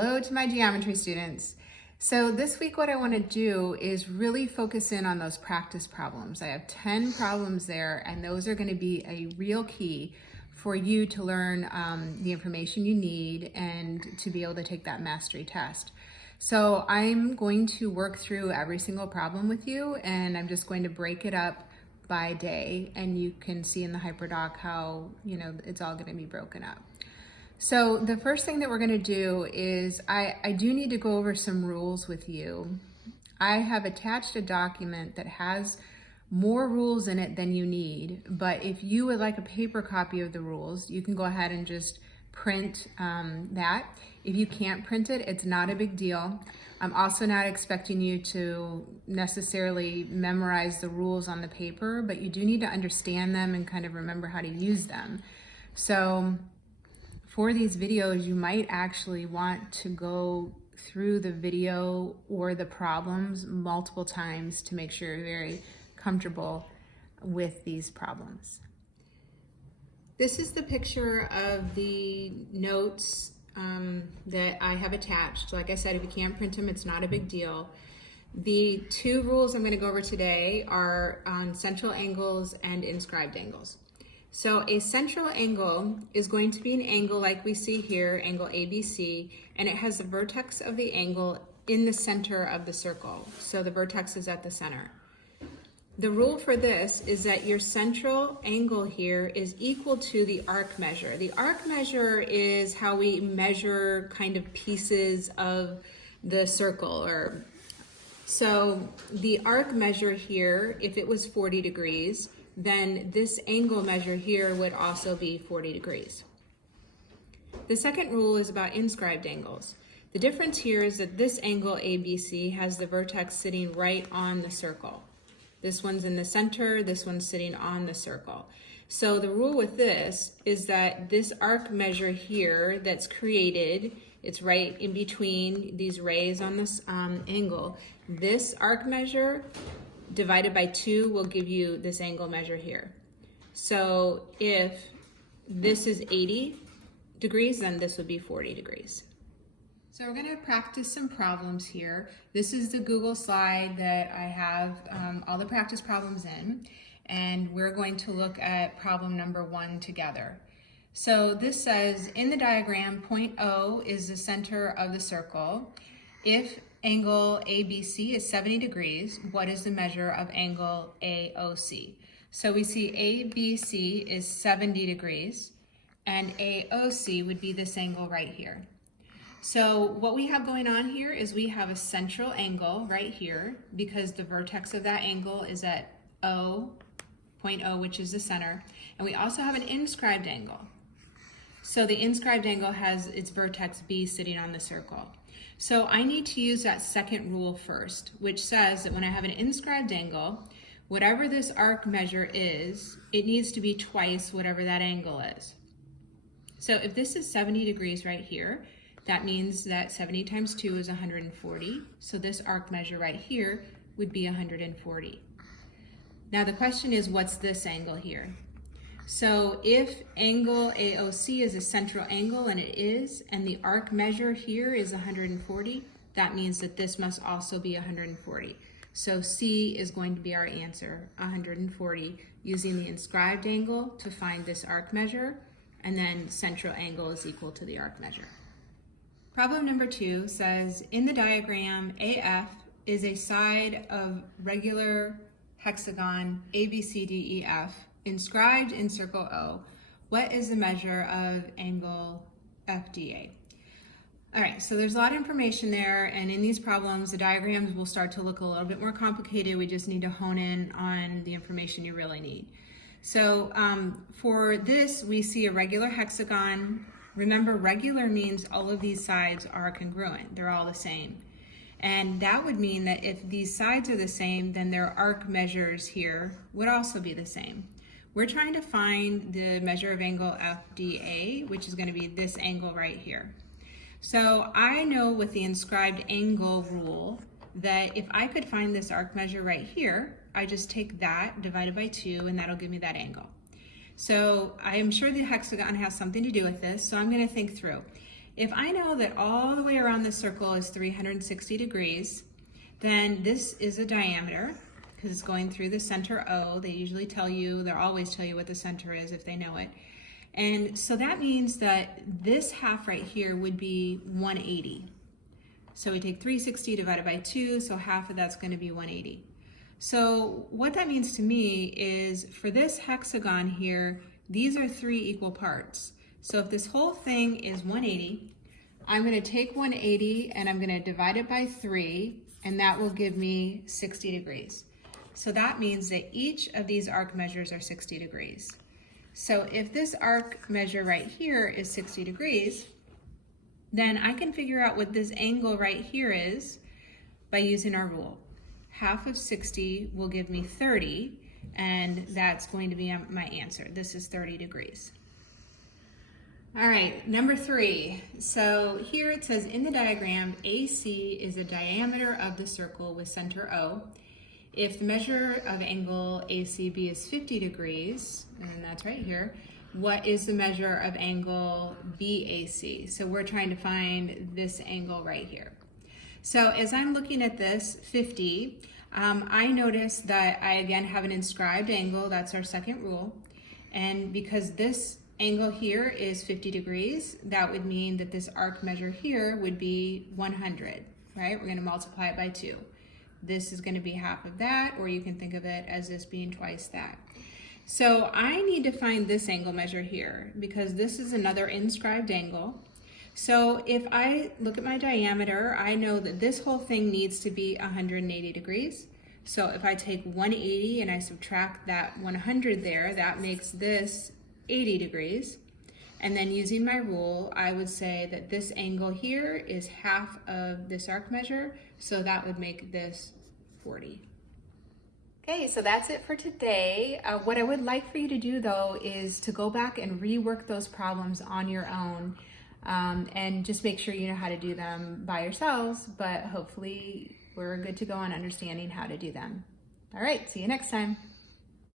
Hello to my geometry students. So this week what I want to do is really focus in on those practice problems. I have 10 problems there, and those are going to be a real key for you to learn the information you need and to be able to take that mastery test. So I'm going to work through every single problem with you, and I'm just going to break it up by day, and you can see in the hyperdoc how it's all going to be broken up. So the first thing that we're going to do is I do need to go over some rules with you. I have attached a document that has more rules in it than you need, but if you would like a paper copy of the rules, you can go ahead and just print that. If you can't print it, it's not a big deal. I'm also not expecting you to necessarily memorize the rules on the paper, but you do need to understand them and kind of remember how to use them. So for these videos, you might actually want to go through the video or the problems multiple times to make sure you're very comfortable with these problems. This is the picture of the notes that I have attached. Like I said, if you can't print them, it's not a big deal. The two rules I'm going to go over today are on central angles and inscribed angles. So a central angle is going to be an angle like we see here, angle ABC, and it has the vertex of the angle in the center of the circle. So the vertex is at the center. The rule for this is that your central angle here is equal to the arc measure. The arc measure is how we measure kind of pieces of the circle. So the arc measure here, if it was 40 degrees, then this angle measure here would also be 40 degrees. The second rule is about inscribed angles. The difference here is that this angle ABC has the vertex sitting right on the circle. This one's in the center, this one's sitting on the circle. So the rule with this is that this arc measure here that's created, it's right in between these rays on this angle. This arc measure divided by 2 will give you this angle measure here. So if this is 80 degrees, then this would be 40 degrees. So we're going to practice some problems here. This is the Google slide that I have all the practice problems in, and we're going to look at problem number 1 together. So this says, in the diagram, point O is the center of the circle. If angle ABC is 70 degrees, what is the measure of angle AOC? So we see ABC is 70 degrees, and AOC would be this angle right here. So what we have going on here is we have a central angle right here because the vertex of that angle is at O, point O, which is the center, and we also have an inscribed angle. So the inscribed angle has its vertex B sitting on the circle. So I need to use that second rule first, which says that when I have an inscribed angle, whatever this arc measure is, it needs to be twice whatever that angle is. So if this is 70 degrees right here, that means that 70 times 2 is 140. So this arc measure right here would be 140. Now the question is, what's this angle here? So if angle AOC is a central angle, and it is, and the arc measure here is 140, that means that this must also be 140. So C is going to be our answer, 140, using the inscribed angle to find this arc measure, and then central angle is equal to the arc measure. Problem number 2 says, in the diagram, AF is a side of regular hexagon ABCDEF, inscribed in circle O. What is the measure of angle FDA? All right, so there's a lot of information there, and in these problems, the diagrams will start to look a little bit more complicated. We just need to hone in on the information you really need. So for this, we see a regular hexagon. Remember, regular means all of these sides are congruent. They're all the same. And that would mean that if these sides are the same, then their arc measures here would also be the same. We're trying to find the measure of angle FDA, which is going to be this angle right here. So I know with the inscribed angle rule that if I could find this arc measure right here, I just take that divided by 2, and that'll give me that angle. So I am sure the hexagon has something to do with this, so I'm going to think through. If I know that all the way around the circle is 360 degrees, then this is a diameter because it's going through the center O. They usually tell you, they'll always tell you what the center is if they know it. And so that means that this half right here would be 180. So we take 360 divided by 2, so half of that's going to be 180. So what that means to me is for this hexagon here, these are 3 equal parts. So if this whole thing is 180, I'm going to take 180 and I'm going to divide it by 3, and that will give me 60 degrees. So that means that each of these arc measures are 60 degrees. So if this arc measure right here is 60 degrees, then I can figure out what this angle right here is by using our rule. Half of 60 will give me 30, and that's going to be my answer. This is 30 degrees. All right, number 3. So here it says in the diagram, AC is the diameter of the circle with center O. If the measure of angle ACB is 50 degrees, and that's right here, what is the measure of angle BAC? So we're trying to find this angle right here. So as I'm looking at this 50, I notice that I again have an inscribed angle. That's our second rule. And because this angle here is 50 degrees, that would mean that this arc measure here would be 100, right? We're going to multiply it by 2. This is going to be half of that, or you can think of it as this being twice that. So I need to find this angle measure here because this is another inscribed angle. So if I look at my diameter, I know that this whole thing needs to be 180 degrees. So if I take 180 and I subtract that 100 there, that makes this 80 degrees. And then using my rule, I would say that this angle here is half of this arc measure, so that would make this 40. Okay, so that's it for today. What I would like for you to do though is to go back and rework those problems on your own, and just make sure you know how to do them by yourselves, but hopefully we're good to go on understanding how to do them. All right, see you next time.